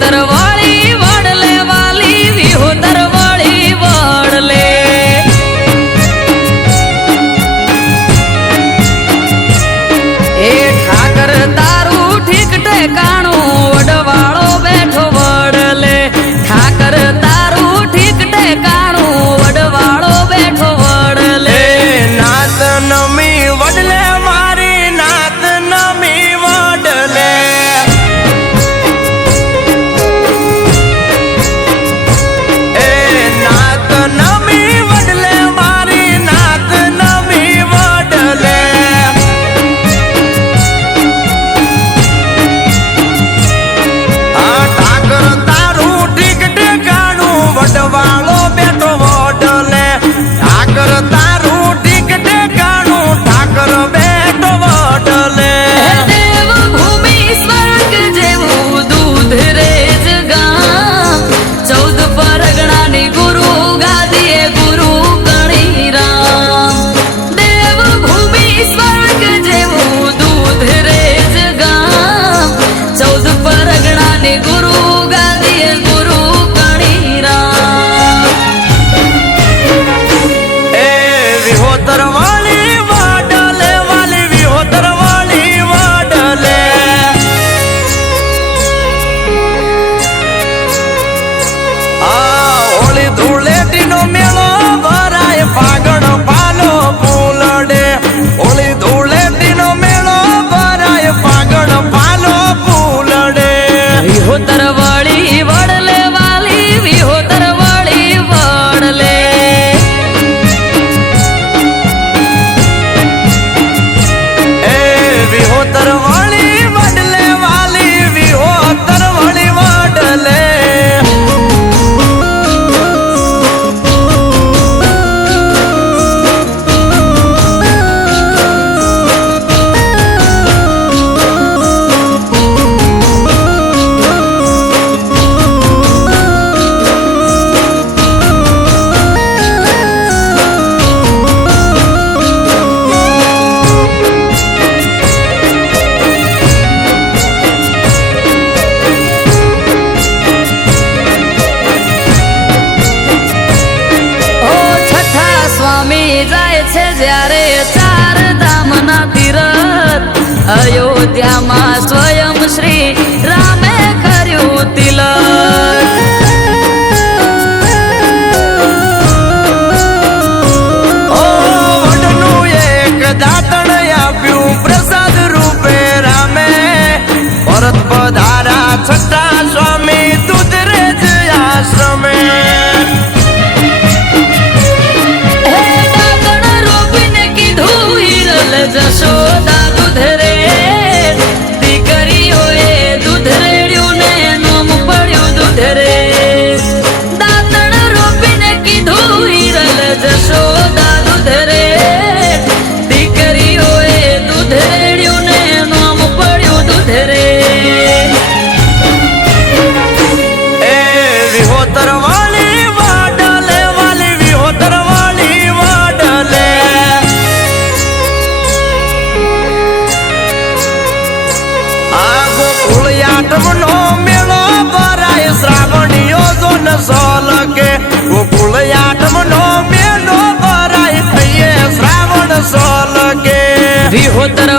વિહોતર વાળી વડલે વાલી વિહોતર વાળી વડલે એ ઠાકર તારું ઠીક ઠેકાણું વડવાળો બેઠો વડલે ઠાકર તારું ઠીક ઠેકાણું વડવાળો બેઠો વડલે નાત નમી વડલે મારી નાત નમી વડલે એ નાત નમી વડલે મારી નાત નમી વડલે આ ઠાકર તારું ઠીક ઠેકાણું વડવાળો બેઠો વડલે ઠાકર તારું ઠીક ઠેકાણું ઠાકર બેઠો વડલે દેવભૂમિ સ્વર્ગ જેવું દૂધ રેજ ગામ 14 પરગણાની ગુરુ ગાદીએ ગુરુ ગણી રામ દેવભૂમિ સ્વર્ગ જેવું દૂધ રેજ ગામ 14 પરગણાની ગુરુ ગાદીએ ગુરુ ગણી રામ એ વિહોતર વાળી વડલે વાલી વિહોતર વાળી વડલે આ હોળી ધૂળેટીનો મેળો ભરાય ફાગણ પાલો ફૂલડે હોળી ધૂળેટીનો મેળો ભરાય ફાગણ પાલો ફૂલડે વિહોતર વાળી વડલે વાલી વિહોતર વાળી વડલે એ વિહોતર વાળી વડલે વાલી વિહોતર વાળી વડલે ઓ છઠ્ઠા સ્વામી જાય છે જ્યારે 4 ધામના તીરથ અયોધ્યામાં સ્વયં શ્રી રામે કર્યું તિલક ઓ વડનું એક દાતણ આપ્યું પ્રસાદ રૂપે રામે પરત પધારા છઠ્ઠા સ્વામી દૂધરેજ આશ્રમે હે દાતણ રોપીને કીધું હિરલ જશોદા દૂધ રે દીકરીઓએ દૂધ રેડ્યું ને નોમ પડ્યું દૂધ રે દાતણ રોપીને કીધું હિરલ જશોદા દૂધ રે દીકરીઓએ દૂધ રેડ્યું ને નોમ પડ્યું દૂધ રે એ વિહોતર વાળી વડલે વાલી વિહોતર વાળી વડલે આ ગોકુળ આઠમનો મેળો ભરાય શ્રાવણીઓ જોન સોલકે ગોકુળ આઠમનો મેળો ભરાય થઈએ શ્રાવણ સોલકે વિહોતર